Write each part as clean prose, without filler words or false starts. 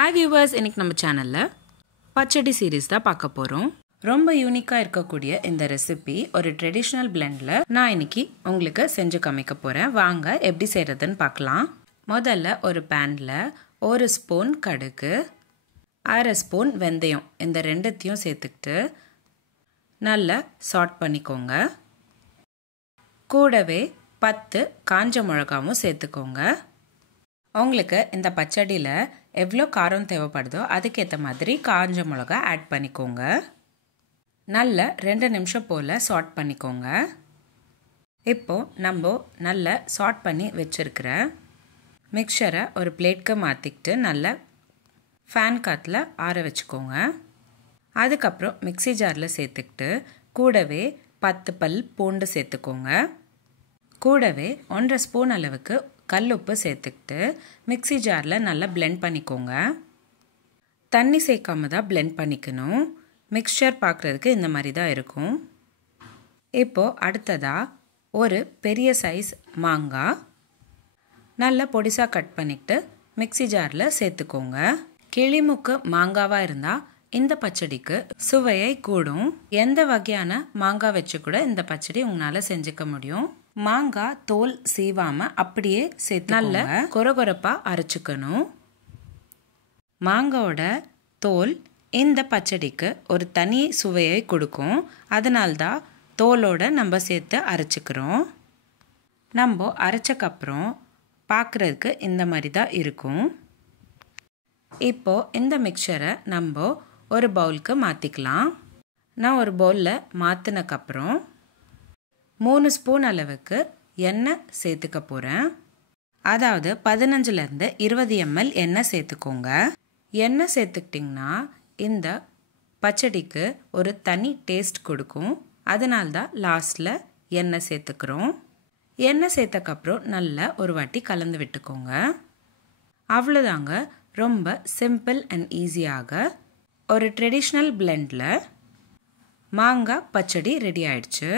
Hi viewers, இன்னைக்கு நம்ம சேனல்ல பச்சடி சீரிஸ் தான் பார்க்க போறோம். ரொம்ப யூனிக்கா இருக்கக்கூடிய இந்த ரெசிபி ஒரு ட்ரெடிஷனல் blendல நான் இன்னைக்கு உங்களுக்கு செஞ்சு காமிக்க போறேன். வாங்க எப்படி செய்யறதுன்னு பார்க்கலாம். முதல்ல ஒரு panல 1 ஸ்பூன் கடுகு, 1/2 ஸ்பூன் வெந்தயம் இந்த ரெண்டுத்தையும் சேர்த்துக்கிட்டு நல்லா சாட் பண்ணிக்கோங்க. கூடவே 10 காஞ்ச மிளகாவும் சேர்த்துக்கோங்க. உங்களுக்கு இந்த பச்சடியில் எவ்வளோ காரம் தேவைப்படுதோ அதுக்கேற்ற மாதிரி காஞ்ச மிளகா ஆட் பண்ணிக்கோங்க. நல்ல 2 நிமிஷம் போல் சாட் பண்ணிக்கோங்க. இப்போது நம்ம நல்ல சாட் பண்ணி வச்சுருக்கிற மிக்சரை ஒரு பிளேட்க்கு மாற்றிக்கிட்டு நல்ல ஃபேன் காற்றுல ஆற வச்சுக்கோங்க. அதுக்கப்புறம் மிக்ஸி ஜாரில் சேர்த்துக்கிட்டு கூடவே 10 பல் பூண்டு சேர்த்துக்கோங்க. கூடவே 1.5 ஸ்பூன் அளவுக்கு கல் உப்பு சேர்த்துக்கிட்டு மிக்ஸி ஜாரில் நல்லா பிளெண்ட் பண்ணிக்கோங்க. தண்ணி சேர்க்காம தான் பிளெண்ட் பண்ணிக்கணும். மிக்சர் பார்க்குறதுக்கு இந்த மாதிரி தான் இருக்கும். இப்போது அடுத்ததாக ஒரு பெரிய சைஸ் மாங்காய் நல்லா பொடிசாக கட் பண்ணிக்கிட்டு மிக்ஸி ஜாரில் சேர்த்துக்கோங்க. கிளிமுக்கு மாங்காவாக இருந்தால் இந்த பச்சடிக்கு சுவையை கூடும். எந்த வகையான மாங்காய் வச்சு கூட இந்த பச்சடி உங்களால் செஞ்சுக்க முடியும். மாங்காய் தோல் சீவாமல் அப்படியே சேர்த்து நல்ல கொரகொரப்பாக அரைச்சிக்கணும். மாங்காயோட தோல் இந்த பச்சடிக்கு ஒரு தனி சுவையை கொடுக்கும். அதனால்தான் தோலோடு நம்ம சேர்த்து அரைச்சிக்கிறோம். நம்ம அரைச்சக்கப்புறம் பார்க்குறதுக்கு இந்த மாதிரி தான் இருக்கும். இப்போது இந்த மிக்சரை நம்ம ஒரு பவுலுக்கு மாற்றிக்கலாம். நான் ஒரு பவுலில் மாற்றினக்கப்புறம் 3 ஸ்பூன் அளவுக்கு எண்ணெய் சேர்த்துக்க போகிறேன். அதாவது 15லேருந்து 20 ml எண்ணெய் சேர்த்துக்கோங்க. எண்ணெய் சேர்த்துக்கிட்டிங்கன்னா இந்த பச்சடிக்கு ஒரு தனி டேஸ்ட் கொடுக்கும். அதனால்தான் லாஸ்ட்டில் எண்ணெய் சேர்த்துக்கிறோம். எண்ணெய் சேர்த்தக்கப்புறம் நல்லா ஒரு வாட்டி கலந்து விட்டுக்கோங்க. அவ்வளோதாங்க. ரொம்ப சிம்பிள் அண்ட் ஈஸியாக ஒரு ட்ரெடிஷ்னல் பிளெண்டில் மாங்காய் பச்சடி ரெடி ஆயிடுச்சு.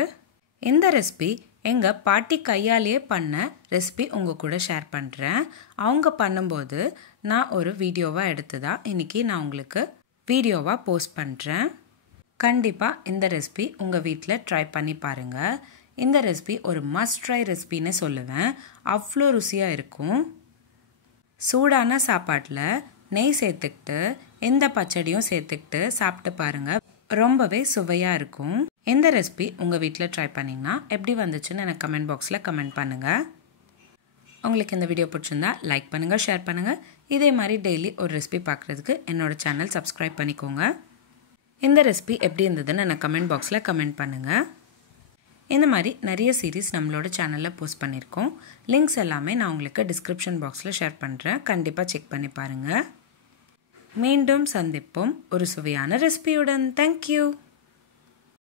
இந்த ரெசிபி எங்கள் பாட்டி கையாலேயே பண்ண ரெசிபி உங்கள் கூட ஷேர் பண்ணுறேன். அவங்க பண்ணும்போது நான் ஒரு வீடியோவாக எடுத்து தான் இன்றைக்கி நான் உங்களுக்கு வீடியோவாக போஸ்ட் பண்ணுறேன். கண்டிப்பாக இந்த ரெசிபி உங்கள் வீட்டில் ட்ரை பண்ணி பாருங்கள். இந்த ரெசிபி ஒரு மஸ்ட் ட்ரை ரெசிபின்னு சொல்லுவேன். அவ்வளோ ருசியாக இருக்கும். சூடான சாப்பாட்டில் நெய் சேர்த்துக்கிட்டு இந்த பச்சடியும் சேர்த்துக்கிட்டு சாப்பிட்டு பாருங்கள். ரொம்பவே சுவையாக இருக்கும். இந்த ரெசிபி உங்கள் வீட்டில் ட்ரை பண்ணிங்கன்னா எப்படி வந்துச்சுன்னு எனக்கு கமெண்ட் பாக்ஸில் கமெண்ட் பண்ணுங்கள். உங்களுக்கு இந்த வீடியோ பிடிச்சிருந்தா லைக் பண்ணுங்கள், ஷேர் பண்ணுங்கள். இதே மாதிரி டெய்லி ஒரு ரெசிபி பார்க்குறதுக்கு என்னோடய சேனல் சப்ஸ்கிரைப் பண்ணிக்கோங்க. இந்த ரெசிபி எப்படி இருந்ததுன்னு எனக்கு கமெண்ட் பாக்ஸில் கமெண்ட் பண்ணுங்கள். இந்த மாதிரி நிறைய சீரீஸ் நம்மளோட சேனலில் போஸ்ட் பண்ணியிருக்கோம். லிங்க்ஸ் எல்லாமே நான் உங்களுக்கு டிஸ்கிரிப்ஷன் பாக்ஸில் ஷேர் பண்ணுறேன். கண்டிப்பாக செக் பண்ணி பாருங்கள். மீண்டும் சந்திப்போம் ஒரு சுவையான ரெசிபியுடன். தேங்க்யூ.